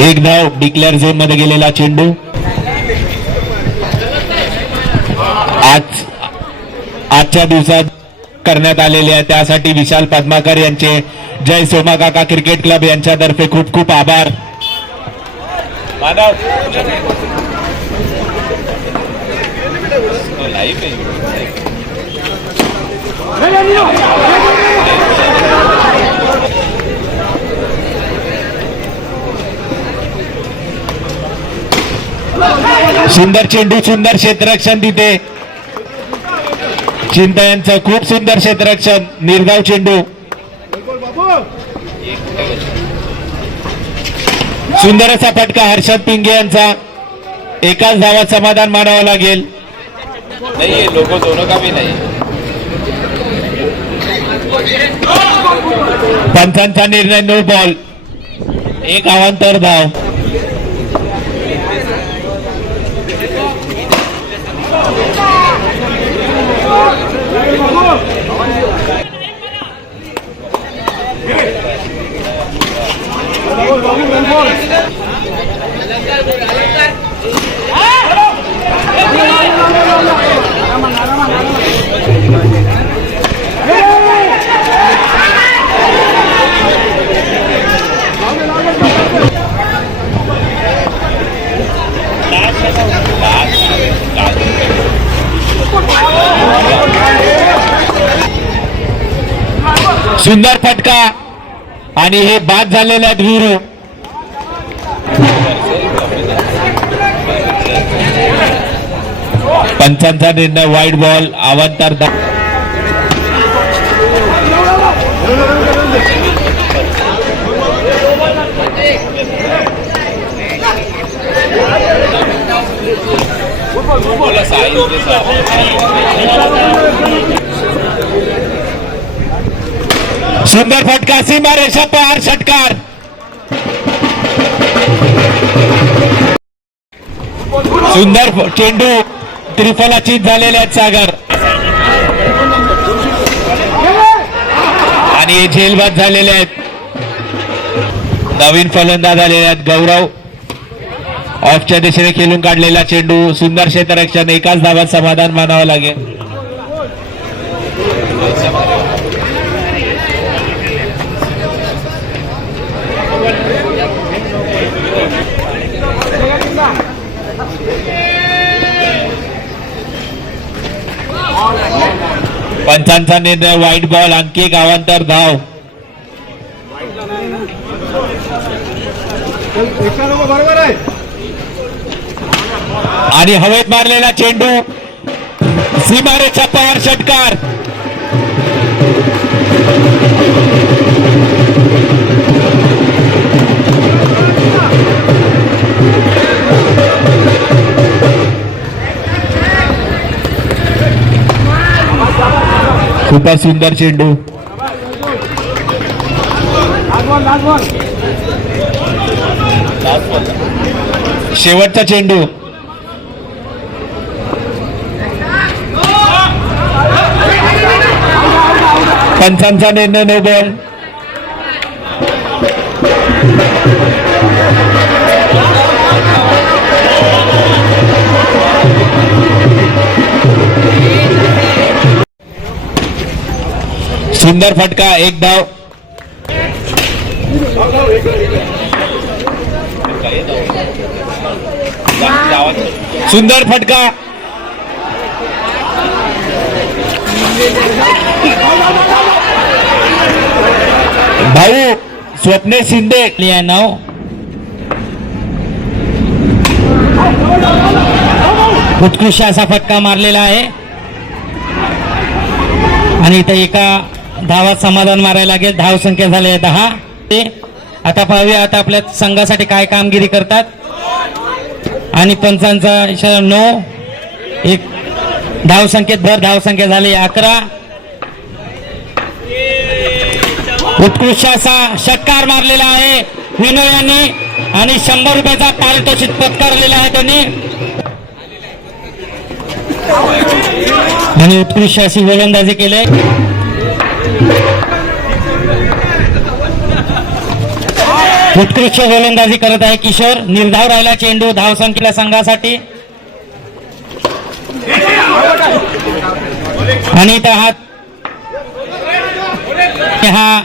एक धाव declare zone मध्ये गेलेला चेंडू. आजच्या दिवसात करण्यात आलेले आहे त्यासाठी विशाल पद्माकर यांचे जय सोमा काका क्रिकेट क्लब यांच्यातर्फे खूप खूप आभार. सुंदर चेंडू, सुंदर क्षेत्ररक्षण तिथे. चिंता यांचं खूप सुंदर क्षेत्ररक्षण. निर्धाव चेंडू, सुंदर असा फटका हर्षद पिंगे यांचा. एकाच धावात समाधान मानावं लागेल. नहीं लोगो दोनों का भी नहीं. पंचांचा निर्णय नो बॉल. एक अवांतर धाव. सुंदर फटका आणि हे बाद झालेले आहेत वीरू. पंचांचा निर्णय वाईड बॉल. अवांतर सुंदर फटका. सीमा रेषा पार षटकार. सुंदर चेंडू. त्रिफलाचीत झालेले आहेत सागर आणि झेलबाद झालेले आहेत. नवीन फलंदाज आलेले आहेत गौरव. ऑफच्या दिशेने खेळून काढलेला चेंडू. सुंदर क्षेत्ररक्षण. एकाच धावात समाधान मानावं लागेल. पंचांचा निर्णय वाईट बॉल. आणखी एक अवांतर धाव. आणि हवेत मारलेला चेंडू. सीमारेषा पार षटकार. खूपच सुंदर चेंडू. शेवटचा चेंडू. पंचांचा निर्णय नो बॉल. सुंदर फटका. एक धाव. सुंदर फटका. भाऊ स्वप्ने शिंदे नाव. उत्कृष्ट असा फटका मारलेला आहे आणि इथे एका धावात समाधान मारायला लागेल. धाव संख्या झाली आहे 10. आता पाहूया आता आपल्या संघासाठी काय कामगिरी करतात. आणि पंचांचा इशारा नो. एक धाव संख्येत भर. धाव संख्या झाली 11. उत्कृष्ट असा षटकार मारलेला आहे विनोद यांनी आणि 100 रुपयाचा पारितोषिक पत्करलेला आहे त्यांनी. आणि उत्कृष्ट अशी गोलंदाजी केली. उत्कृष्ट गोलंदाजी करत आहे किशोर. निर्धाव राहिला चेंडू धावसंख्येला संघासाठी. आणि इथं हा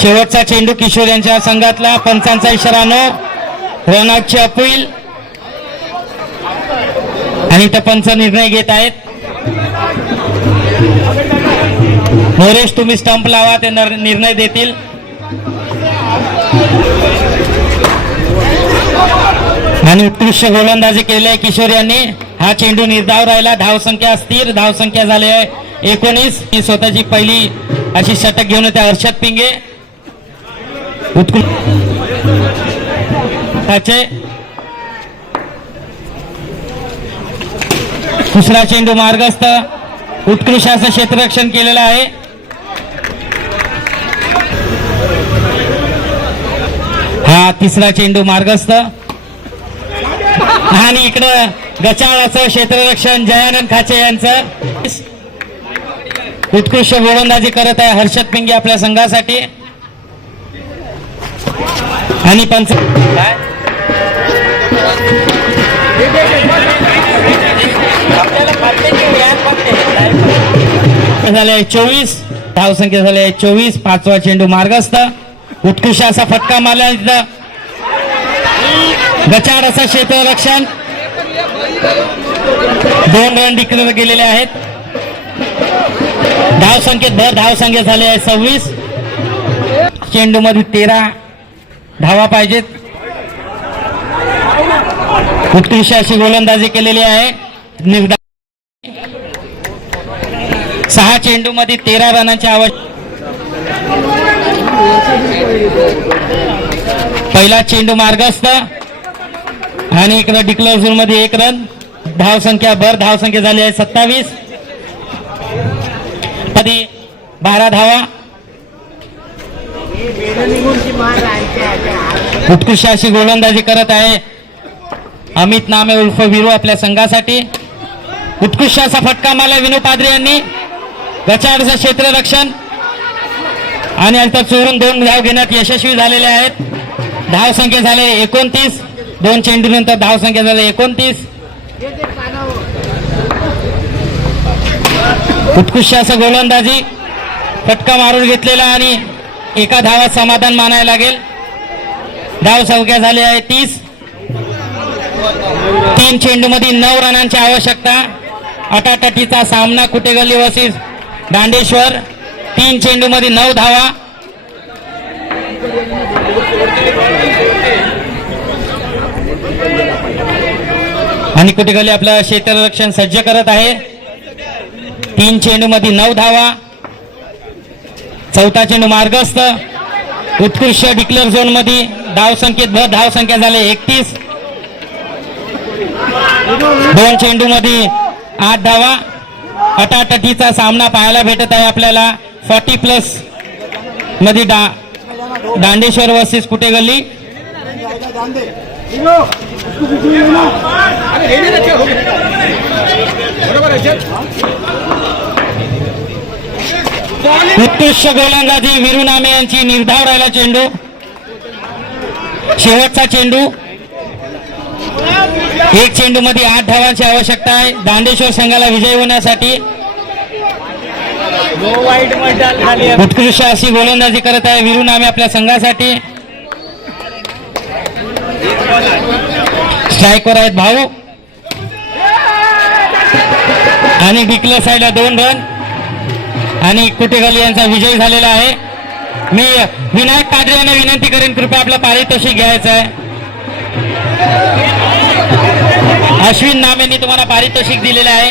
शेवटचा चेंडू किशोर यांच्या संघातला. पंचांचा इशारा नो. रनाची अपील आणि इथं पंच निर्णय घेत आहेत. मोरेश तुम्ही स्टंप लावा, ते निर्णय देतील. आणि उत्कृष्ट गोलंदाजी केली आहे किशोर यांनी. हा चेंडू निर्धाव राहिला. धावसंख्या स्थिर. धावसंख्या झाली आहे 19. ही स्वतःची पहिली अशी षटक घेऊन येते हर्षद पिंगे. दुसरा चेंडू मार्गस्थ. उत्कृष्ट असं क्षेत्ररक्षण केलेलं आहे. हा तिसरा चेंडू मार्गस्थ. आणि इकडं गचाळ असं क्षेत्ररक्षण जयानंद खाचे यांचं. उत्कृष्ट गोलंदाजी करत आहे हर्षद पिंगे आपल्या संघासाठी. आणि पंच झाले 24. धावसंख्या झाली 24. पाचवा चेंडू मार्गस्थ. उत्कृष्ट असा फटका मारला. गचाड असं क्षेत्ररक्षण. 2 रन डिक्लेअर केलेले आहेत. धावसंख्येत भर. धावसंख्या झाली आहे 26. चेंडू मध्ये 13 धावा पाहिजेत. उत्कृष्ट अशी गोलंदाजी केलेली आहे. 6 चेंडू मध्ये 13 रनांची आवश्यकता. पहिला चेंडू मार्गस्थ. आणि इकडे डिक्लेअर झोन मध्ये 1 रन. धावसंख्या भर. धावसंख्या झाली आहे 27. 12 धावा. उत्कृष्ट अशी गोलंदाजी करत आहे अमित नामे उर्फ विरू आपल्या संघासाठी. उत्कृष्ट असा फटका मारला विनू पादरे यांनी. गचाडचं क्षेत्ररक्षण. आणि आता चोरून 2 धाव घेण्यात यशस्वी झालेले आहेत. धावसंख्या झाले 29. 2 चेंडू नंतर धावसंख्या झाली 29. उत्कृष्ट असं गोलंदाजी. फटका मारून घेतलेला आणि एका धावात समाधान मानायला लागेल. धावसंख्या झाली आहे 30. 3 चेंडू मध्ये 9 रनांची आवश्यकता. अटाटटीचा सामना कुटेगल्ली वर्सेस दांडेश्वर. 3 चेंडू मध्ये 9 धावा. आणि कुटेगल्ली आपलं क्षेत्ररक्षण सज्ज करत आहे. 3 चेंडू मध्ये 9 धावा. चौथा चेंडू मार्गस्थ. उत्कृष्ट डिक्लेअर झोन मध्ये धावसंख्येत भर. धावसंख्या झाली 31. 2 चेंडू मध्ये 8 धावा. अटाटटीचा सामना पाहायला भेटत आहे आपल्याला 40+ मध्ये दांडेश्वर वर्सेस कुटेगल्ली. उत्कृष्ट गोलंदाजी विरू नामे यांची. निर्धाव राहिला चेंडू. शेवटचा चेंडू. 1 चेंडू मध्ये 8 धावांची आवश्यकता आहे दांडेश्वर संघाला विजय होण्यासाठी. उत्कृष्ट अशी गोलंदाजी करत आहे विरू नामे आपल्या संघासाठी. स्ट्राईकवर आहेत भाऊ. आणि डिक्लेअर साईडला 2 रन. आणि कुटेगल्ली यांचा विजय झालेला आहे. मी विनायक पाडरे यांना विनंती करेन कृपया आपलं पारितोषिक घ्यायचं आहे. अश्विन नामेंनी तुम्हाला पारितोषिक दिलेलं आहे.